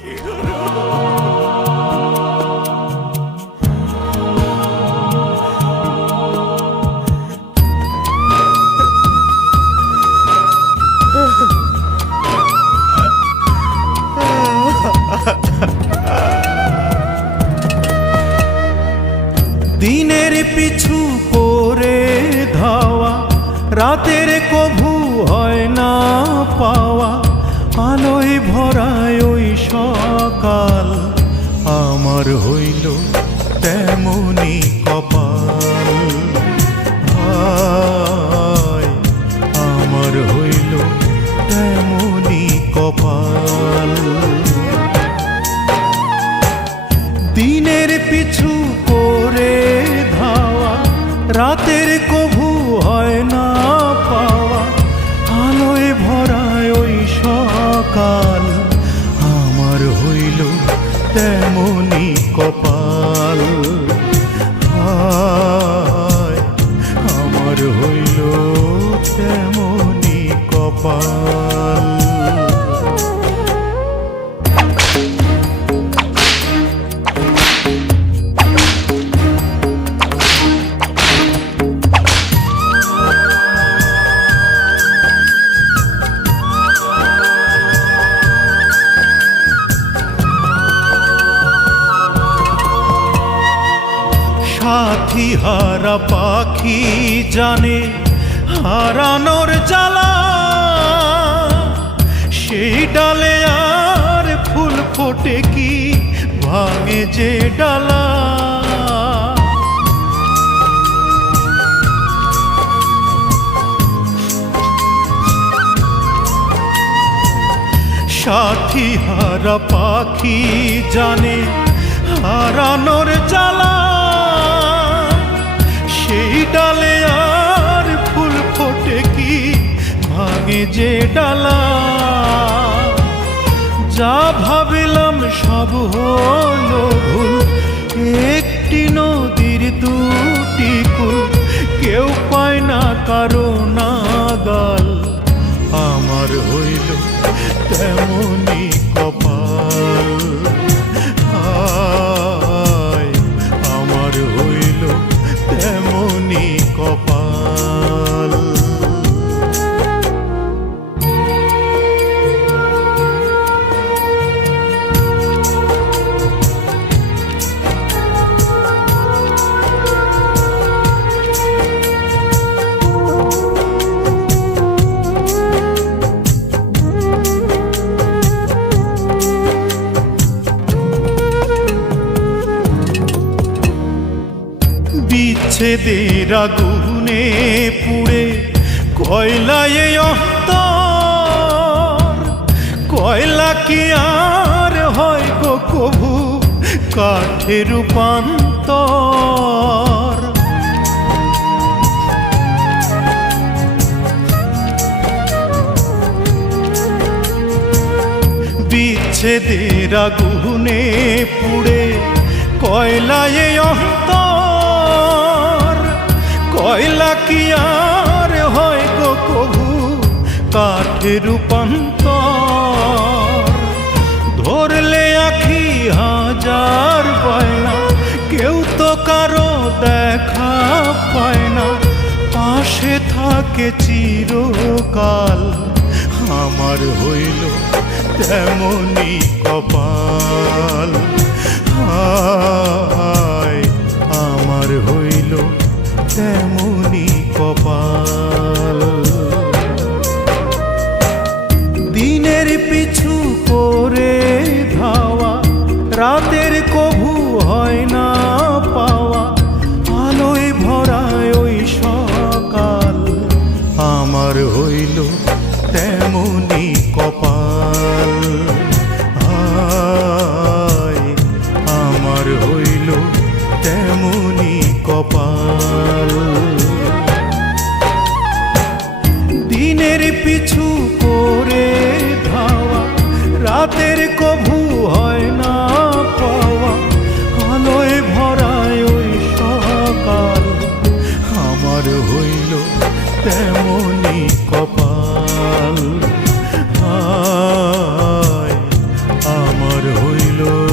দিনের পিছু করে ধাওয়া, রাতের কভু হয় না পাওয়া, আলোয় ভরায় ওই সকাল, আমার হইল তেমনি কপাল। হায় আমার হইল তেমনি কপাল। দিনের পিছু করে ধাওয়া, রাতের কভু হয় না পাওয়া, আলোয় ভরায় ওই সকাল, আমার হইল তেমনি কপাল। হায় আমার হইল তেমনি কপাল। সাথী হারা পাখি জানে হারানোর জ্বালা, সেই ডালে আর ফুল ফোটে কি ভাঙে যে ডালা। সাথী হারা পাখি জানে হারানোর জ্বালা, সেই ডালে আর ফুল ফোটে কি ভাঙে যে ডালা। যা ভাবিলাম সব হলো ভুল, একটি নদীর দুটি কুল, কেউ পায় না কারো নাগাল, আমার হইল তেমনি কপাল। হায় আমার হইল তেমনি কপাল। বিচ্ছেদের আগুনে পুড়ে কয়লায় অন্তর, কয়লা কি আর হয় গো কভু কাঠে রূপান্তর। বিচ্ছেদের আগুনে পুড়ে কয়লায় অন্তর, কয়লা কি আর হয় গো কভু কাঠে রূপান্তর। ধরলে আখি হাজার বায়না, কেউ তো কারো দেখা পায় না, পাশে থাকে চিরকাল, আমার হইল তেমনি কপাল। হায় আমার হইল তেমনি কপাল। দিনের পিছু করে ধাওয়া, রাতের কভু হয় না পাওয়া, আলোয় ভরায় ওই সকাল, আমার হইল তেমনি কপাল। হায় আমার হইল তেমনি কপাল। দিনের পিছু করে ধাওয়া, রাতের কভু হয় না পাওয়া, হইল